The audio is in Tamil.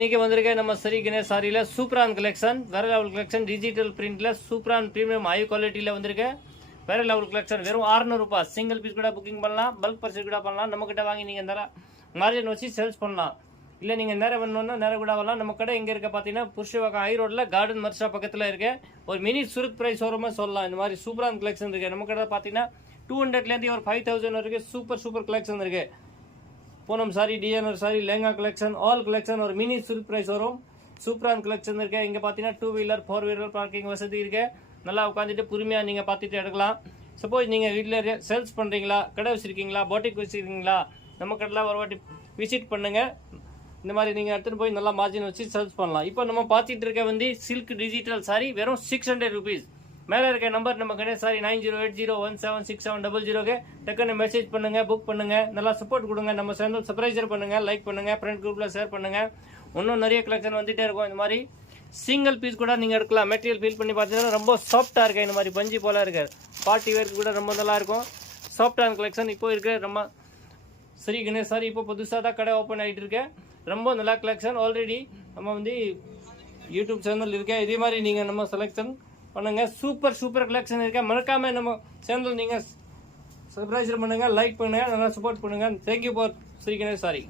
இன்னைக்கு வந்திருக்க நம்ம ஸ்ரீ கணேஷ் சாரியில் சூப்பரான கலெக்ஷன், வேற லெவல் கலெக்ஷன். டிஜிட்டல் பிரிண்ட்ல சூப்பரான ப்ரீமியம் ஹை குவாலிட்டியில் வந்திருக்கு. வேற லெவல் கலெக்ஷன். வெறும் 600 ரூபாய். சிங்கிள் பீஸ் கூட புக்கிங் பண்ணலாம், பல்க் பர்ச்சேஸ் கூட பண்ணலாம். நம்ம கிட்ட வாங்கி நீங்கள் இந்த மார்ஜின் வச்சு சேல்ஸ் பண்ணலாம். இல்லை நீங்கள் நேரம் வேணும்னா நேரம் கூட வரலாம். நம்ம கடை எங்கே இருக்க பார்த்தீங்கன்னா புருஷவாக்கம் ஹை ரோட்டில் கார்டன் மர்ஷா பக்கத்தில் இருக்கு. ஒரு மினி சுருக் ப்ரைஸ் வருமா சொல்லலாம். இந்த மாதிரி சூப்பரான கலெக்ஷன் இருக்கு. நம்ம கடை பார்த்தீங்கன்னா 200லேருந்து ஒரு 5000 வரைக்கும் சூப்பர் கலெக்ஷன் இருக்கு. Poonam sorry, TNR sorry, lehenga collection, all collection ஒரு மினி சுருக் ப்ரைஸ் வரும். சூப்பரான கலெக்ஷன் இருக்கு. இங்கே பார்த்தீங்கன்னா 2 வீலர் 4 வீலர் பார்க்கிங் வசதி இருக்கு. நல்லா உட்காந்துட்டு பொறுமையாக நீங்கள் பார்த்துட்டு எடுக்கலாம். சப்போஸ் நீங்கள் வீட்டில் சேல்ஸ் பண்ணுறீங்களா, கடை வச்சுருக்கீங்களா, போட்டிக் வச்சுருக்கீங்களா, நம்ம கடையில் ஒரு வாட்டி விசிட் பண்ணுங்கள். இந்த மாதிரி நீங்கள் எடுத்துகிட்டு போய் நல்லா மார்ஜின் வச்சு சேல்ஸ் பண்ணலாம். இப்போ நம்ம பார்த்துட்டு இருக்க வந்து சில்க் டிஜிட்டல் சாரி வெறும் 600 ருபீஸ். மேலே இருக்க நம்பர் நம்ம கணேஷ் சாரி 9080176700 டக்குன்னு மெசேஜ் பண்ணுங்க, புக் பண்ணுங்க. நல்லா சப்போர்ட் கொடுங்க. நம்ம சேனல் சப்ஸ்கிரைபர் பண்ணுங்க, லைக் பண்ணுங்க, ஃப்ரெண்ட் குரூப்ல ஷேர் பண்ணுங்க. இன்னும் நிறைய கலெக்ஷன் வந்துட்டே இருக்கும். இந்த மாதிரி சிங்கிள் பீஸ் கூட நீங்க எடுக்கலாம். மெட்டீரியல் ஃபீல் பண்ணி பார்த்தீங்கன்னா ரொம்ப சாஃப்டா இருக்கு. இந்த மாதிரி பஞ்சி போல இருக்கு. பார்ட்டி வேருக்கு கூட ரொம்ப நல்லா இருக்கும். சாஃப்டான கலெக்ஷன் இப்போ இருக்கு. ரொம்ப ஸ்ரீ கணேஷ் சாரி இப்போ புதுசாக தான் கடை ஓப்பன் ஆகிட்டு இருக்கு. ரொம்ப நல்லா கலெக்ஷன். ஆல்ரெடி நம்ம வந்து யூடியூப் சேனல் இருக்கேன். இதே மாதிரி நீங்கள் நம்ம செலெக்ஷன் பண்ணுங்க. சூப்பர் கலெக்ஷன் இருக்க. மறக்காம நம்ம சேனல் நீங்கள் சப்ஸ்கிரைப் பண்ணுங்க, லைக் பண்ணுங்க, நல்லா சப்போர்ட் பண்ணுங்க. Thank you for Sri Ganesh sorry.